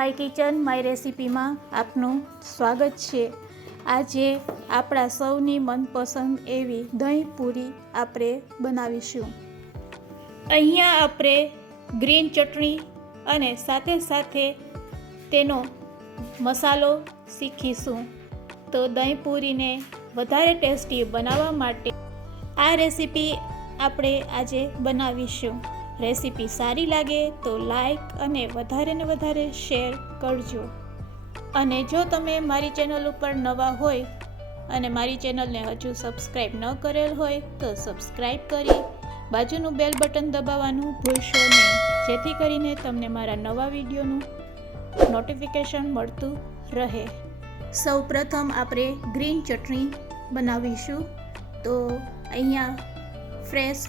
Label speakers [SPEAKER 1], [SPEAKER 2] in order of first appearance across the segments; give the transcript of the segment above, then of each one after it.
[SPEAKER 1] My kitchen, my રેસિપીમાં આપનું સ્વાગત છે. આજે આપણા સૌની મનપસંદ એવી દહીં પૂરી આપણે બનાવીશું. અહીંયા આપણે ગ્રીન ચટણી અને સાથે સાથે તેનો મસાલો શીખીશું. તો દહીં પૂરીને વધારે ટેસ્ટી બનાવવા માટે આ રેસીપી આપણે આજે બનાવીશું. રેસીપી સારી લાગે તો લાઈક અને વધારે ને વધારે શેર કરજો. અને જો તમે મારી ચેનલ ઉપર નવા હોય અને મારી ચેનલને હજુ સબસ્ક્રાઈબ ન કરેલ હોય તો સબસ્ક્રાઈબ કરી બાજુનું બેલ બટન દબાવવાનું ભૂલશો નહીં. જેથી કરીને તમને મારા નવા વિડીયોનું નોટિફિકેશન મળતું રહે. સૌ પ્રથમ આપણે ગ્રીન ચટણી બનાવીશું. તો અહીંયા ફ્રેશ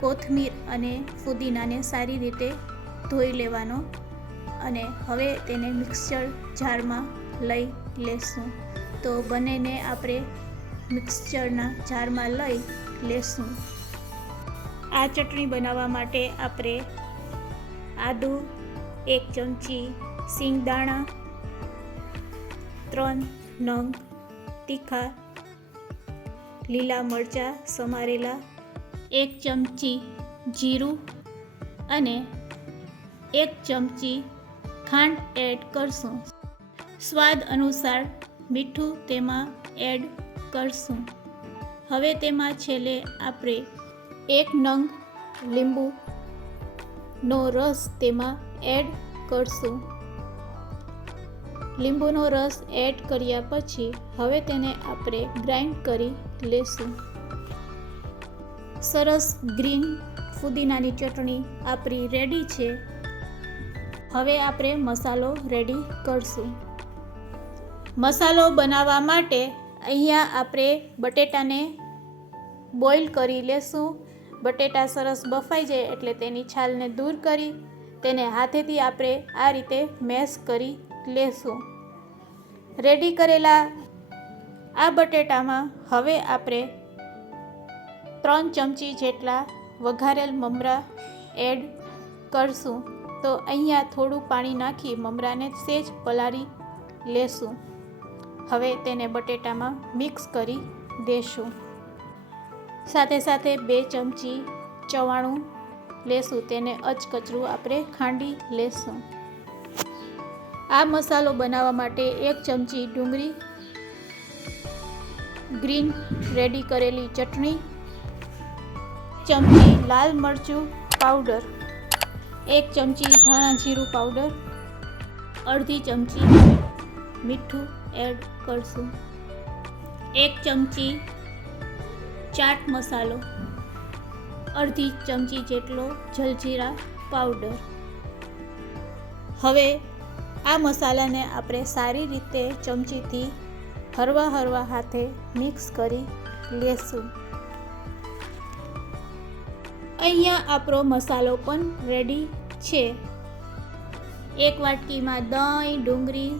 [SPEAKER 1] કોથમીર અને ફુદીનાને સારી રીતે ધોઈ લેવાનો અને હવે તેને મિક્સચર જારમાં લઈ લેશું. તો બંનેને આપણે મિક્સચરના જારમાં લઈ લેશું. આ ચટણી બનાવવા માટે આપણે આદુ, એક ચમચી સિંગદાણા ત્રણ નંગ તીખા, લીલા મરચાં સમારેલા એક ચમચી જીરું અને એક ચમચી ખાંડ એડ કરશું. સ્વાદ અનુસાર મીઠું તેમાં એડ કરશું. હવે તેમાં છેલ્લે આપણે એક નંગ લીંબુનો રસ તેમાં એડ કરશું. લીંબુનો રસ એડ કર્યા પછી હવે તેને આપણે ગ્રાઇન્ડ કરી લેશું. સરસ ગ્રીન ફુદીનાની ચટણી આપણી રેડી છે. હવે આપણે મસાલો રેડી કરશું. મસાલો બનાવવા માટે અહીંયા આપણે બટેટાને બોઇલ કરી લેશું. બટેટા સરસ બફાઈ જાય એટલે તેની છાલને દૂર કરી તેને હાથેથી આપણે આ રીતે મેશ કરી લેશું. રેડી કરેલા આ બટેટામાં હવે આપણે ત્રણ ચમચી જેટલા વઘારેલ મમરા એડ કરશું. તો અહીંયા થોડું પાણી નાખી મમરાને સેજ પલાળી લેશું. હવે તેને બટેટામાં મિક્સ કરી દેશું. સાથે સાથે બે ચમચી ચવાણું લેશું. તેને અચકચરું આપણે ખાંડી લેશું. આ મસાલો બનાવવા માટે એક ચમચી ડુંગળી ગ્રીન રેડી કરેલી ચટણી ચમચી લાલ મરચું પાવડર, એક ચમચી ધાણા જીરું પાવડર, અડધી ચમચી મીઠું એડ કરશું, એક ચમચી ચાટ મસાલો, અડધી ચમચી જેટલો જલજીરા પાવડર. હવે આ મસાલાને આપણે સારી રીતે ચમચીથી હરવા હરવા હાથે મિક્સ કરી લેશું. અહીંયા આપણો મસાલો પણ રેડી છે. એક વાટકીમાં દહીં, ડુંગળી,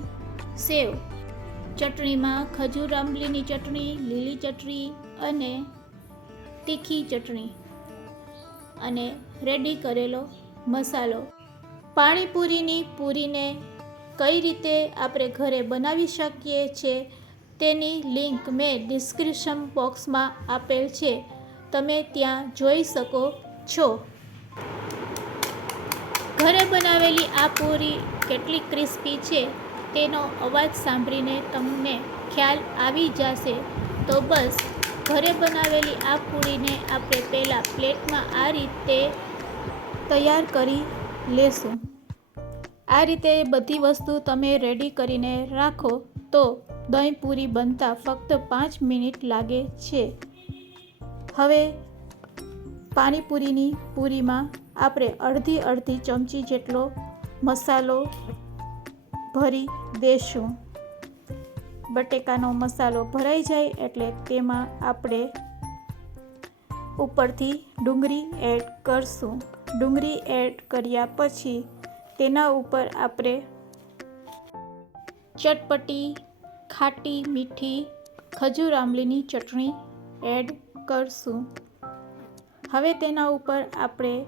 [SPEAKER 1] સેવ, ચટણીમાં ખજૂર, આંબલીની ચટણી, લીલી ચટણી અને તીખી ચટણી અને રેડી કરેલો મસાલો. પાણીપુરીની પૂરીને કઈ રીતે આપણે ઘરે બનાવી શકીએ છીએ તેની લિંક મેં ડિસ્ક્રિપ્શન બોક્સમાં આપેલ છે. તમે ત્યાં જોઈ શકો છો. ઘરે બનાવેલી આ પૂરી કેટલી ક્રિસ્પી છે તેનો અવાજ સાંભળીને તમને ખ્યાલ આવી જશે. તો બસ, ઘરે બનાવેલી આ પૂરીને આપણે પહેલાં પ્લેટમાં આ રીતે તૈયાર કરી લેશું. આ રીતે બધી વસ્તુ તમે રેડી કરીને રાખો તો દહીં પૂરી બનતા ફક્ત પાંચ મિનિટ લાગે છે. હવે પાણીપુરીની પૂરીમાં આપણે અડધી અડધી ચમચી જેટલો મસાલો ભરી દેશું. બટેકાનો મસાલો ભરાઈ જાય એટલે તેમાં આપણે ઉપરથી ડુંગળી એડ કરશું. ડુંગળી એડ કર્યા પછી તેના ઉપર આપણે ચટપટી, ખાટી મીઠી ખજૂર આંબલીની ચટણી એડ કરશું. હવે તેના ઉપર આપણે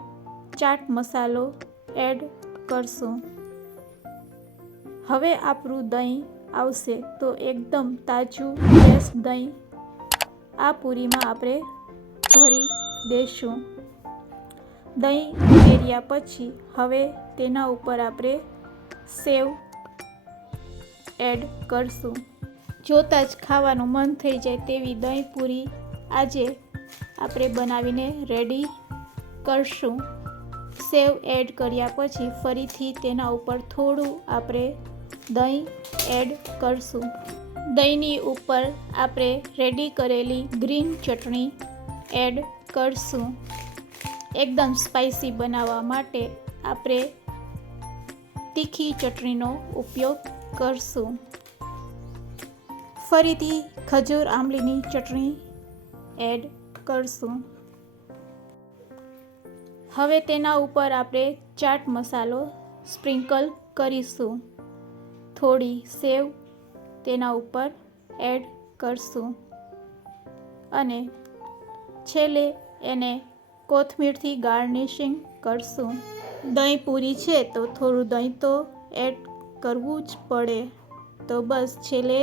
[SPEAKER 1] ચાટ મસાલો એડ કરશું. હવે આપણું દહીં આવશે તો એકદમ તાજું ફ્રેશ દહીં આ પૂરીમાં આપણે ભરી દઈશું દહીં ઉમેર્યા પછી હવે તેના ઉપર આપણે સેવ એડ કરશું. જોતાં જ ખાવાનું મન થઈ જાય તેવી દહીં પૂરી આજે આપણે બનાવીને રેડી કરશું. સેવ એડ કર્યા પછી ફરીથી તેના ઉપર થોડું આપણે દહીં એડ કરશું. દહીંની ઉપર આપણે રેડી કરેલી ગ્રીન ચટણી એડ કરશું. એકદમ સ્પાઇસી બનાવવા માટે આપણે તીખી ચટણીનો ઉપયોગ કરશું. ફરીથી ખજૂર આંબલીની ચટણી એડ કરશું. હવે તેના ઉપર આપણે ચાટ મસાલો સ્પ્રિંકલ કરીશું. થોડી સેવ તેના ઉપર એડ કરશું. અને છેલ્લે એને કોથમીરથી ગાર્નિશિંગ કરશું. દહીં પૂરી છે તો થોડું દહીં તો એડ કરવું જ પડે. તો બસ છેલ્લે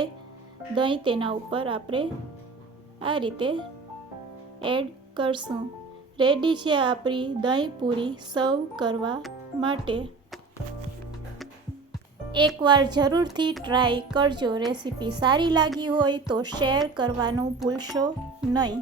[SPEAKER 1] દહીં તેના ઉપર આપણે આ રીતે એડ કરશું. રેડી છે આપણી દહીં પૂરી સર્વ કરવા માટે. એકવાર જરૂરથી ટ્રાય કરજો. રેસીપી સારી લાગી હોય તો શેર કરવાનું ભૂલશો નહીં.